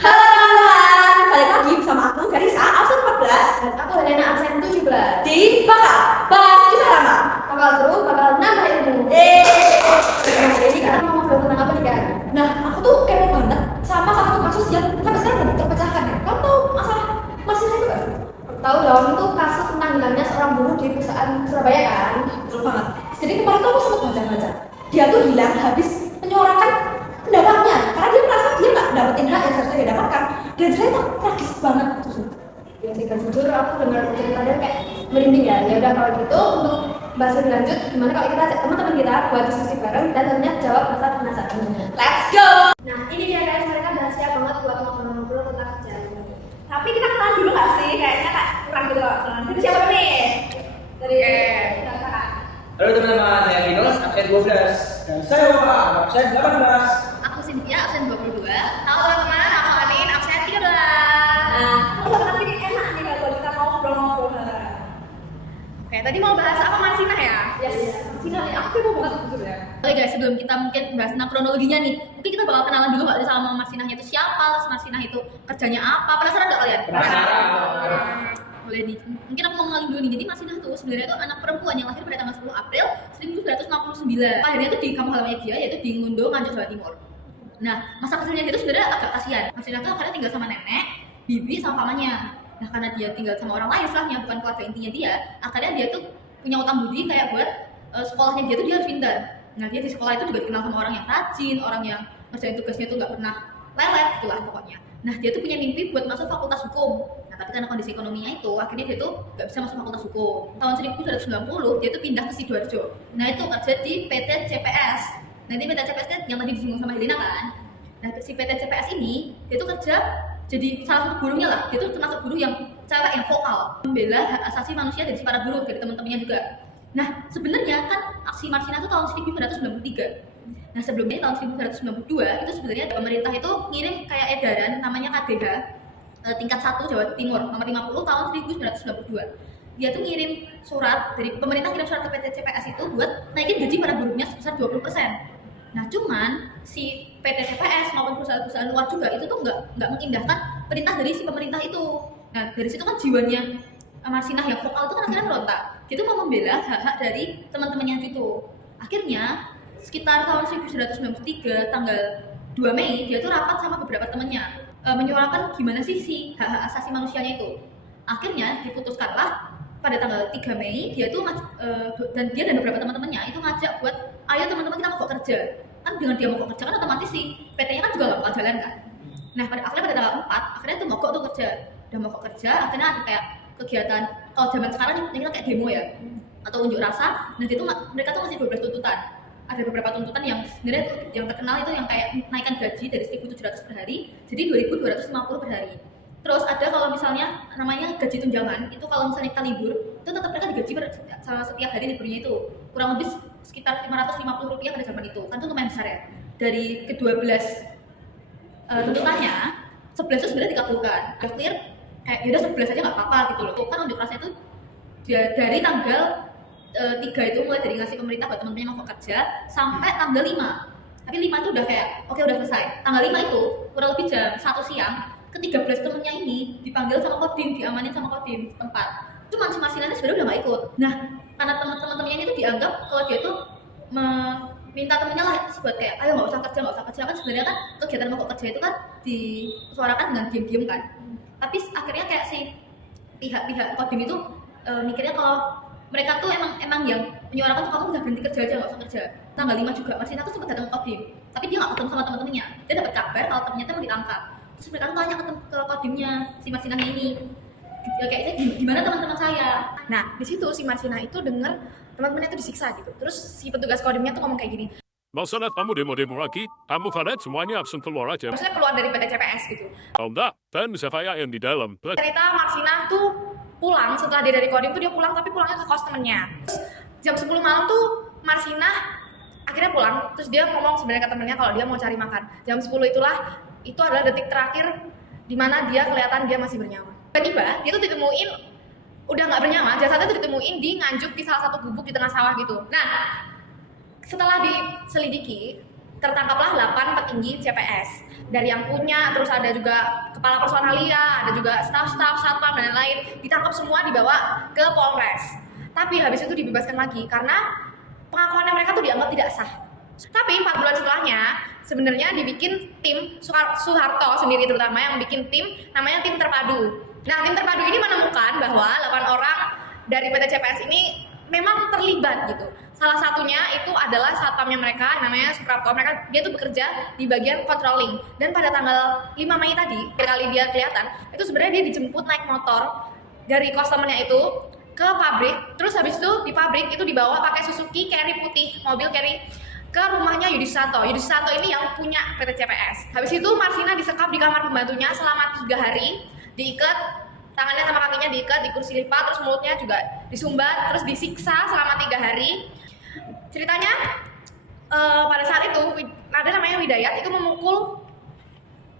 Halo teman-teman, balik lagi bersama aku Garisa, absen 14 Dan aku Helena absen 17. di Bakal Bahas Kisah Lama. Bakal seru, bakal nambah ilmu. Nah, Jadi kita mau ngobrol tentang apa nih kan? nah, aku tuh kepo banget sama satu kasus yang sampai sekarang belum terpecahkan ya. Kamu tahu masalah masih itu gak? Tahu dong, itu kasus tentang hilangnya seorang buruh di perusahaan Surabaya kan? Betul banget. Jadi kemarin tuh aku sempat baca-baca. Dia tuh hilang habis menyuarakan pendapatnya karena dia merasa dia nggak dapetin hak yang seharusnya dia dapatkan. Dan cerita tragis banget tuh. Ya sih kan jujur aku dengar ceritanya kayak merinding ya. Ya udah kalau gitu untuk bahas lebih lanjut, gimana kalau kita ajak teman-teman kita buat diskusi bareng dan tentunya jawab rasa penasaran. Let's go. Nah ini dia guys, mereka udah siap banget buat ngobrol-ngobrol tentang kerjaan ini. Tapi kita kenalan dulu nggak sih? Kayaknya kak kurang gitu loh. Itu siapa nih? Dari kakak. Halo teman-teman, saya Vinos, absen 12. Dan saya Wak, absen 18. Aku Cynthia, absen 22. Halo teman-teman, aku Anin, absen 13. Nah, tapi enak nih kalau kita ngobrol-ngobrol. Oke, tadi mau bahas apa Marsinah ya? Yes, Cina nih, aku mau banget jujur ya. Oke guys, sebelum kita mungkin bahas tentang kronologinya nih, mungkin kita bakal kenalan dulu nggak sih sama Marsinahnya itu siapa, terus Marsinah itu kerjanya apa? Penasaran nggak kalian? Penasaran. Boleh nih, mungkin aku mau kenalin dulu nih. Jadi Marsinah tuh sebenarnya tuh anak perempuan yang lahir pada tanggal 10 April 1969. Lahirnya tuh di kampung halamannya dia, yaitu di Ngundo, Nganjuk, Jawa Timur. Nah, masa kecilnya dia tuh sebenarnya agak kasihan. Marsinah tuh akhirnya tinggal sama nenek, bibi, sama pamannya. Nah, karena dia tinggal sama orang lain setelahnya, bukan keluarga intinya dia, akhirnya dia tuh punya utang budi kayak buat sekolahnya dia tuh dia harus pintar. Nah, dia di sekolah itu juga dikenal sama orang yang rajin, orang yang ngerjain tugasnya tuh nggak pernah lelet gitulah pokoknya. Nah, dia tuh punya mimpi buat masuk fakultas hukum. Nah, tapi karena kondisi ekonominya itu, akhirnya dia tuh nggak bisa masuk fakultas hukum. Tahun 1990, dia tuh pindah ke Sidoarjo. Nah, itu kerja di PT CPS. Nanti PT CPS kan yang tadi disinggung sama Helena kan. Nah, si PT CPS ini, dia tuh kerja jadi salah satu buruhnya lah. Dia tuh termasuk buruh yang cewek yang vokal, membela hak asasi manusia dari para buruh, dari teman-temannya juga. Nah, sebenarnya kan aksi Marsinah itu tahun 1993. Nah, sebelumnya tahun 1992 itu sebenarnya pemerintah itu ngirim kayak edaran namanya KDH tingkat 1 Jawa Timur nomor 50 tahun 1992. Dia tuh ngirim surat dari pemerintah, ngirim surat ke PT CPS itu buat naikin gaji para buruhnya sebesar 20%. Nah, cuman si PT CPS maupun perusahaan-perusahaan luar juga itu tuh nggak mengindahkan perintah dari si pemerintah itu. Nah, dari situ kan jiwanya Marsinah yang vokal itu kan akhirnya merontak. Dia tuh mau membela hak-hak dari teman-temannya itu. Akhirnya sekitar tahun 1993 tanggal 2 Mei dia tuh rapat sama beberapa temannya menyuarakan gimana sih si hak-hak asasi manusianya itu. Akhirnya diputuskanlah pada tanggal 3 Mei dia tuh dan dia dan beberapa teman-temannya itu ngajak buat ayo teman-teman kita mogok kerja. Kan dengan dia mogok kerja kan otomatis sih PT-nya kan juga gak bakal jalan kan. Nah, akhirnya pada tanggal 4 akhirnya tuh mogok tuh kerja. Udah mogok kerja akhirnya ada kayak kegiatan kalau zaman sekarang ini kita kayak demo ya atau unjuk rasa. Nah, itu mereka tuh masih 12 tuntutan. Ada beberapa tuntutan yang sebenarnya yang terkenal itu yang kayak naikkan gaji dari 1.700 per hari jadi 2.250 per hari. Terus ada kalau misalnya namanya gaji tunjangan, itu kalau misalnya kita libur, itu tetap mereka digaji setiap hari liburnya itu kurang lebih sekitar Rp550 pada zaman itu. Kan itu lumayan besar ya. Dari ke-12 tuntutannya, 11 itu sebenarnya dikabulkan. Udah clear, kayak yaudah 11 aja nggak apa-apa gitu loh. Kan unjuk rasa itu dari tanggal 3 itu mulai dari ngasih pemerintah buat temen-temennya mau kerja sampai tanggal 5. Tapi 5 itu udah kayak oke udah selesai. Tanggal 5 itu kurang lebih jam 1 siang ke-13 temennya ini dipanggil sama Kodim, diamanin sama Kodim tempat. Cuman si Marsinahnya sebenarnya udah gak ikut. Nah, karena teman-temannya ini tuh dianggap kalau dia tuh minta temennya lah buat kayak ayo nggak usah kerja kan sebenarnya kan kegiatan mogok kerja itu kan disuarakan dengan diam-diam kan. Tapi akhirnya kayak si pihak Kodim itu mikirnya kalau mereka tuh emang yang menyuarakan tuh kamu udah berhenti kerja aja nggak usah kerja. Tanggal 5 juga Marsinah tuh sempat datang ke Kodim, tapi dia nggak ketemu sama teman-temannya. Dia dapat kabar kalau ternyata mau ditangkap. Terus mereka tuh tanya ke Kodimnya si Marsinahnya ini, ya kayaknya gimana teman-teman saya. Nah, di situ si Marsinah itu dengar teman-temannya itu disiksa gitu. Terus si petugas Kodimnya tuh ngomong kayak gini. Masalah kamu demo-demo lagi, kamu kalian semuanya absen keluar aja. Maksudnya keluar dari PT CPS gitu. Kalau enggak, dan saya yang di dalam. Cerita Marsinah tuh pulang setelah dia dari Kodim tuh dia pulang tapi pulangnya ke kos temennya. Terus jam 10 malam tuh Marsinah akhirnya pulang. Terus dia ngomong sebenarnya ke temennya kalau dia mau cari makan. Jam 10 itulah itu adalah detik terakhir di mana dia kelihatan dia masih bernyawa. Tiba-tiba dia tuh ditemuin udah nggak bernyawa, jasadnya tuh ditemuin di Nganjuk di salah satu gubuk di tengah sawah gitu. Nah, setelah diselidiki tertangkaplah 8 petinggi CPS dari yang punya, terus ada juga kepala personalia, ada juga staff-staff, satpam dan lain-lain, ditangkap semua dibawa ke Polres. Tapi habis itu dibebaskan lagi karena pengakuannya mereka tuh dianggap tidak sah. Tapi 4 bulan setelahnya sebenarnya dibikin tim Soeharto sendiri terutama yang bikin tim namanya tim terpadu. Nah, tim terpadu ini menemukan bahwa 8 orang dari PT CPS ini memang terlibat gitu. Salah satunya itu adalah satpamnya mereka namanya Suprapto. Dia tuh bekerja di bagian controlling. Dan pada tanggal 5 Mei tadi, kali dia kelihatan, itu sebenarnya dia dijemput naik motor dari customernya itu ke pabrik. Terus habis itu di pabrik itu dibawa pakai Suzuki Carry putih, mobil Carry, ke rumahnya Yudi Susanto. Yudi Susanto ini yang punya PT CPS. Habis itu Marsina disekap di kamar pembantunya selama 3 hari, diikat tangannya sama kakinya diikat di kursi lipat, terus mulutnya juga disumbat, terus disiksa selama 3 hari. Ceritanya pada saat itu ada namanya Widayat itu memukul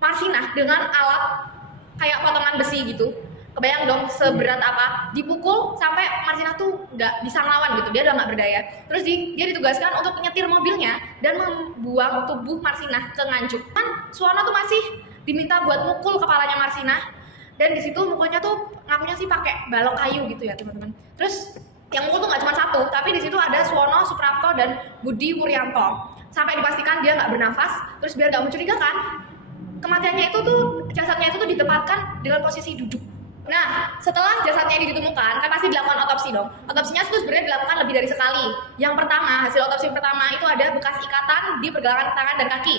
Marsinah dengan alat kayak potongan besi gitu. Kebayang dong seberat apa, dipukul sampai Marsinah tuh nggak bisa ngelawan gitu, dia udah nggak berdaya. Terus dia ditugaskan untuk nyetir mobilnya dan membuang tubuh Marsinah ke nganjuk. Kan Suwono tuh masih diminta buat mukul kepalanya Marsinah, dan di situ mukulnya tuh ngakunya sih pakai balok kayu gitu ya teman-teman. Terus yang mukul tuh nggak cuma satu, tapi di situ ada Suwono, Suprapto, dan Budi Wuryanto. Sampai dipastikan dia nggak bernafas, terus biar nggak mencurigakan, kematiannya itu tuh, jasadnya itu tuh ditempatkan dengan posisi duduk. Nah, setelah jasadnya ini ditemukan, kan pasti dilakukan otopsi dong. Otopsinya itu sebenarnya dilakukan lebih dari sekali. Yang pertama, hasil otopsi pertama itu ada bekas ikatan di pergelangan tangan dan kaki.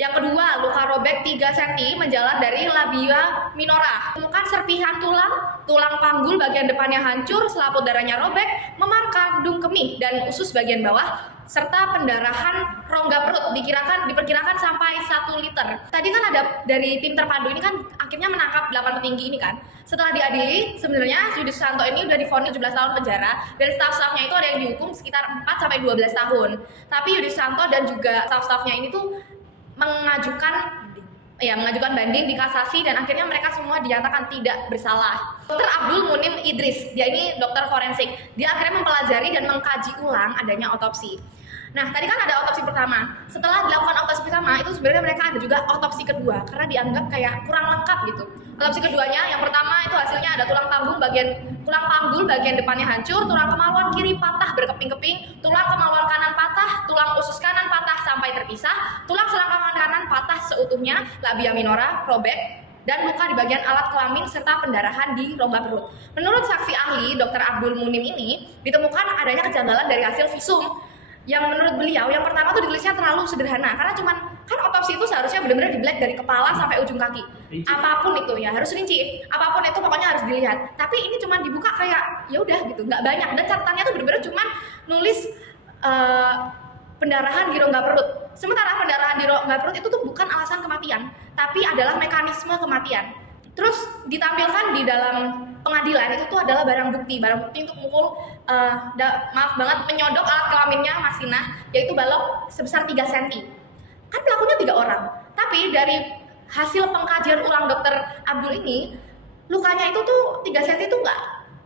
Yang kedua, luka robek 3 cm menjalar dari labia minora. Temukan serpihan tulang panggul bagian depannya hancur, selaput darahnya robek, memar kandung kemih dan usus bagian bawah, serta pendarahan rongga perut diperkirakan sampai 1 liter. Tadi kan ada dari tim terpadu ini kan akhirnya menangkap 8 petinggi ini kan. Setelah diadili, sebenarnya Yudi Susanto ini udah divonis 17 tahun penjara, dan staf-stafnya itu ada yang dihukum sekitar 4-12 tahun. Tapi Yudi Susanto dan juga staf-stafnya ini tuh mengajukan banding di kasasi, dan akhirnya mereka semua dinyatakan tidak bersalah. Dr. Abdul Munim Idris, dia ini dokter forensik. Dia akhirnya mempelajari dan mengkaji ulang adanya otopsi. Nah, tadi kan ada otopsi pertama. Setelah dilakukan otopsi pertama, itu sebenarnya mereka ada juga otopsi kedua karena dianggap kayak kurang lengkap gitu. Otopsi keduanya, yang pertama itu hasilnya ada tulang panggul bagian depannya hancur, tulang kemaluan kiri patah berkeping-keping, tulang kemaluan kanan patah, tulang usus kanan patah sampai terpisah, tulang selangkangan kanan patah seutuhnya, labia minora robek, dan luka di bagian alat kelamin serta pendarahan di rongga perut. Menurut saksi ahli Dr. Abdul Munim ini, ditemukan adanya kejanggalan dari hasil visum yang menurut beliau yang pertama tuh ditulisnya terlalu sederhana, karena cuman kan otopsi itu seharusnya benar-benar di-black dari kepala sampai ujung kaki. Apapun itu ya harus rinci, apapun itu pokoknya harus dilihat. Tapi ini cuman dibuka kayak ya udah gitu, nggak banyak, dan catatannya tuh benar-benar cuman nulis pendarahan di rongga perut. Sementara pendarahan di rongga perut itu tuh bukan alasan kematian, tapi adalah mekanisme kematian. Terus ditampilkan di dalam pengadilan itu tuh adalah barang bukti untuk mukul menyodok alat kelaminnya Marsinah, yaitu balok sebesar 3 cm. Kan pelakunya 3 orang, tapi dari hasil pengkajian ulang Dr. Abdul ini, lukanya itu tuh 3 cm itu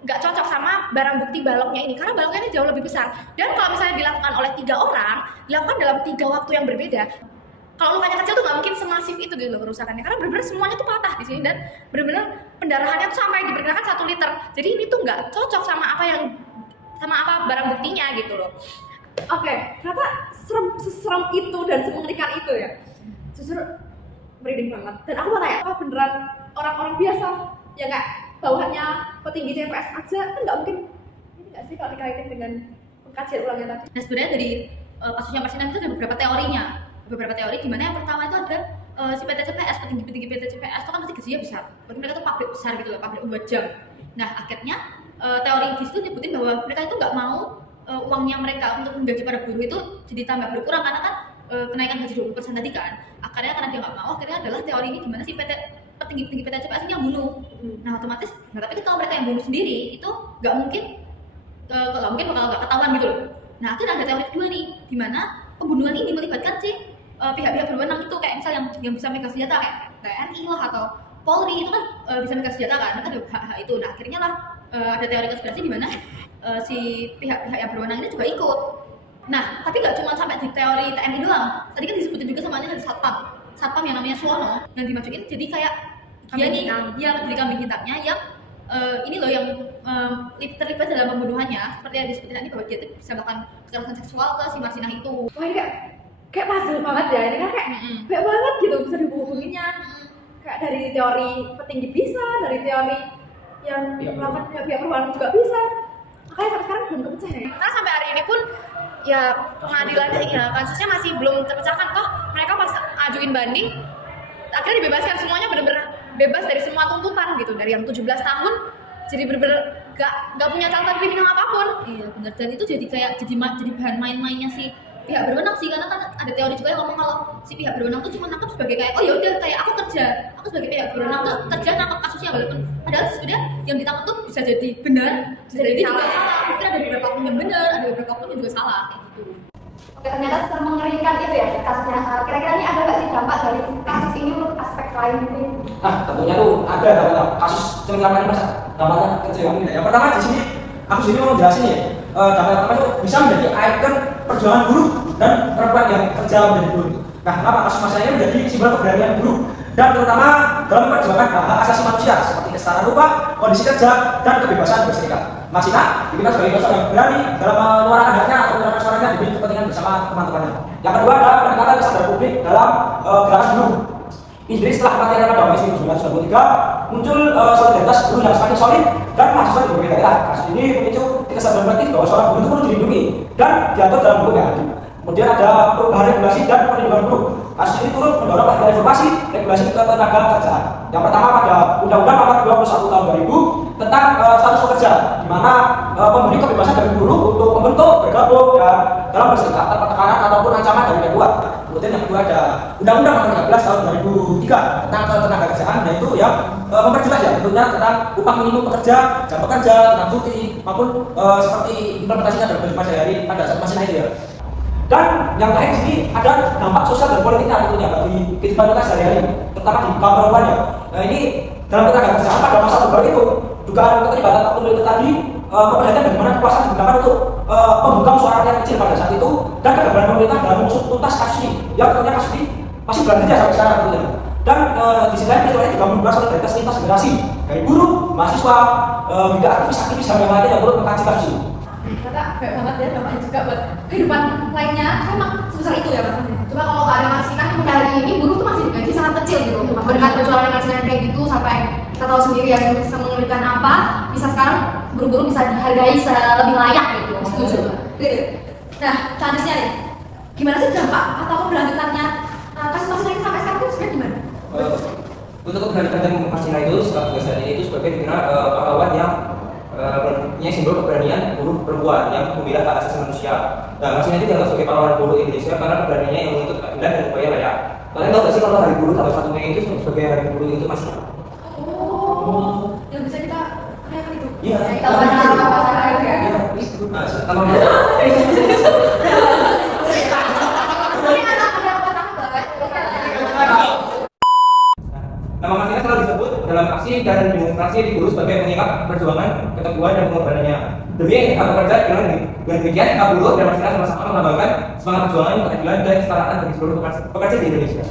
nggak cocok sama barang bukti baloknya ini, karena baloknya ini jauh lebih besar. Dan kalau misalnya dilakukan oleh 3 orang, dilakukan dalam 3 waktu yang berbeda. Kalau lukanya kecil tuh nggak mungkin semasif itu gitu loh kerusakannya, karena benar-benar semuanya tuh patah di sini, dan benar-benar pendarahannya tuh sampai diperkirakan 1 liter. Jadi ini tuh nggak cocok sama apa barang buktinya gitu loh. Oke, ternyata seserem itu dan semengerikan itu ya. Jujur merinding banget. Dan aku mau tanya, apa beneran orang-orang biasa ya nggak, bawahannya petinggi CPS aja kan nggak mungkin ini nggak sih kalau dikaitin dengan pengkajian ulangnya tadi? Nah, sebenarnya dari kasusnya Marsinah itu ada beberapa teori, di mana yang pertama itu ada si PT CPS, petinggi PT CPS itu kan pasti gajinya besar, berarti mereka tuh pabrik besar gitu loh, pabrik buat jam. Nah, akhirnya teori di situ nyebutin bahwa mereka itu nggak mau uangnya mereka untuk menggaji para buruh itu jadi tambah berkurang, karena kan kenaikan gaji 20% tadi kan. Akhirnya karena dia nggak mau, akhirnya adalah teori ini di mana si petinggi PT CPS ini yang bunuh. Nah, otomatis, tapi kalau mereka yang bunuh sendiri itu nggak mungkin bakal nggak ketahuan gitu loh. Nah, akhirnya ada teori kedua nih, di mana pembunuhan ini melibatkan si pihak-pihak berwenang itu, kayak misal yang bisa megang senjata kayak TNI lah atau Polri, itu kan bisa megang senjata kan, mereka ada hak-hak itu. Nah, akhirnya lah ada teori konspirasi di mana si pihak-pihak yang berwenang ini juga ikut. Nah, tapi nggak cuma sampai di teori TNI doang. Tadi kan disebutin juga sama ada satpam. satpam yang namanya Suwono yang dimajuin jadi kayak dia nih yang jadi kambing hitamnya yang ini loh yang terlibat dalam pembunuhannya seperti yang disebutkan tadi bahwa dia tuh bisa melakukan kekerasan seksual ke si Marsinah itu. Wah ini kayak puzzle banget ya, ini kan kayak banyak banget gitu bisa dihubunginnya. Kayak dari teori petinggi bisa, dari teori yang melakukan pihak berwenang juga bisa. Makanya sampai sekarang belum kepecah ya. Karena sampai hari ini pun ya pengadilannya ya kasusnya masih belum terpecahkan, toh mereka pas ajuin banding akhirnya dibebaskan semuanya, bener-bener bebas dari semua tuntutan gitu, dari yang 17 tahun jadi bener-bener gak punya catatan kriminal apapun. Iya benar, dan itu jadi kayak jadi bahan main-mainnya si pihak berwenang sih, karena kan ada teori juga yang ngomong kalau si pihak berwenang tuh cuma nangkep sebagai kayak oh ya udah kayak aku sebagai pihak berwenang tuh kerja nangkep kasusnya, walaupun padahal sebenarnya yang ditangkap tuh bisa jadi benar, bisa jadi juga salah. Mungkin ada beberapa oknum yang benar, ada beberapa oknum yang juga salah kayak gitu. Oke, ternyata semengerikan itu ya kasusnya. Kira-kira ini ada nggak sih dampak dari kasus ini untuk aspek lain mungkin? Tentunya tuh ada dampak kasus cengkraman ini, Mas. Dampaknya kecil. Yang pertama di sini aku sini mau jelasin ya. Dampak pertama itu bisa menjadi ikon perjuangan buruh dan perempuan yang kerja menjadi buruh. Nah, kenapa kasus masalahnya menjadi simbol keberanian buruh dan terutama dalam perjuangan hak asasi manusia seperti kesetaraan upah, kondisi kerja, dan kebebasan berserikat. Marsinah dikenal sebagai sosok yang berani dalam menyuarakan haknya atau menyuarakan suaranya demi kepentingan bersama teman-temannya. Yang kedua adalah peningkatan kesadaran publik dalam gerakan buruh. Ini setelah kematian Damai 1993 muncul solidaritas buruh yang semakin solid dan mahasiswa di berbagai daerah. Kasus ini memicu kesadaran kolektif bahwa seorang buruh itu perlu dilindungi dan diatur dalam hukum yang adil. Kemudian ada perubahan regulasi dan perlindungan buruh. Kasus ini turut mendorong pada reformasi regulasi ketenaga kerjaan. Yang pertama pada Undang-Undang Nomor 21 Tahun 2000 tentang status pekerja, di mana memberi kebebasan bagi buruh untuk membentuk, bergabung, dan dalam berserikat tanpa tekanan ataupun ancaman dari pihak luar. Kemudian yang kedua ada Undang-Undang Nomor 13 Tahun 2003 tentang ketenaga kerjaan, yaitu yang memperjelas ya tentunya tentang upah minimum pekerja, jam bekerja, tentang cuti, maupun seperti implementasinya dalam kehidupan sehari-hari pada saat Marsinah itu ya. Dan yang terakhir di sini ada dampak sosial dan politiknya tentunya bagi kehidupan kita sehari-hari, terutama di kaum perempuan ya. Nah ini dalam ketenaga kerjaan pada masa terbaru itu dugaan keterlibatan oknum itu tadi memperlihatkan bagaimana kekuasaan digunakan untuk membungkam suara rakyat kecil pada saat itu dan kegagalan pemerintah dalam mengusut tuntas kasus ini. Yang tentunya kasus ini masih berlanjut sampai sekarang tentunya. Dan di sisi lain peristiwa juga membuat solidaritas lintas generasi dari buruh, mahasiswa, hingga aktivis-aktivis yang lainnya yang turut mengkaji kasus ini. Ternyata banyak banget ya dampaknya juga buat kehidupan lainnya, memang sebesar itu ya Mas. Cuma kalau nggak ada Marsinah hari ini buruh tuh masih digaji sangat kecil gitu. Berkat perjuangan Marsinah kayak gitu sampai kita tahu sendiri ya bisa mengerikan apa, bisa sekarang buruh-buruh bisa dihargai lebih layak gitu. Setuju. Nah, selanjutnya nih, gimana sih dampak atau keberlanjutannya kasus Marsinah ini sampai sekarang itu sebenarnya gimana? Untuk keberlanjutan Marsinah itu setelah tugasannya itu sebagai dikenal pahlawan yang punya simbol keberanian buruh perempuan yang membela hak asasi manusia. Nah, Marsinah itu dianggap sebagai pahlawan buruh Indonesia karena keberaniannya yang menuntut keadilan dan upaya layak. Kalian tahu nggak sih kalau hari buruh tanggal 1 Mei itu sebagai hari buruh itu Marsinah? Oh, yang bisa kita rayakan itu? Iya. Kita bahas ya. Nah, nama Marsinah selalu disebut dalam aksi dan demonstrasi di buruh sebagai pengikat perjuangan, keteguhan dan pengorbanannya. Demi hak pekerja, dengan demikian hak buruh dan Marsinah sama-sama melambangkan semangat perjuangan, keadilan dan kesetaraan bagi seluruh pekerja di Indonesia.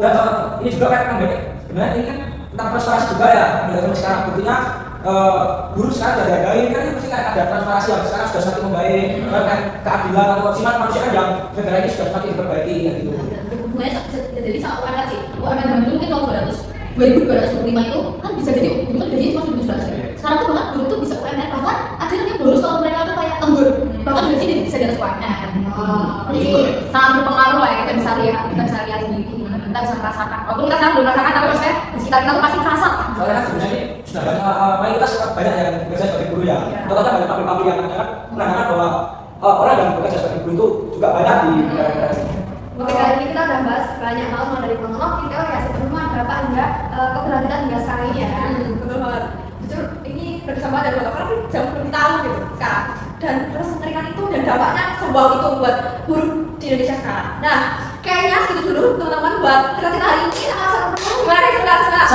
Dan ini juga kan sebenarnya ini kan tentang transparansi juga ya. Dari sekarang buktinya buruh sekarang sudah dihargai, kan ini pasti ada transparansi yang sekarang sudah semakin membaik, kan keadilan atau kebersihan manusia yang negara ini sudah semakin diperbaiki gitu. Hubungannya jadi sama UMR sih. UMR dulu mungkin tahun 2225 itu kan bisa jadi dulu kan gajinya cuma 1.700. Sekarang tuh bahkan dulu tuh bisa UMR, bahkan akhirnya bonus kalau mereka tuh kayak lembur, bahkan gaji bisa di atas UMR. Jadi sangat berpengaruh lah ya, kita bisa lihat sendiri gimana kita bisa merasakan. Walaupun kita sekarang belum merasakan, tapi maksudnya di sekitar kita tuh pasti terasa. Soalnya kan sebenarnya ini sudah banyak mayoritas banyak yang bekerja sebagai buruh ya. Contohnya banyak pabrik-pabrik yang menanyakan bahwa orang yang bekerja sebagai buruh itu juga banyak di negara-negara sini. Oke, kali ini kita udah bahas banyak hal mulai dari kronologi, teori, hasil penemuan, dampak hingga keberlanjutan hingga sekarang ini ya kan. Betul banget. Jujur ini berkesan dari fotografer tapi jauh lebih tahu gitu sekarang. Dan terus mengerikan itu dan dampaknya sebuah itu buat buruh di Indonesia sekarang. Nah, kayaknya segitu dulu teman-teman buat kita hari ini. Kita akan gimana nih sebentar.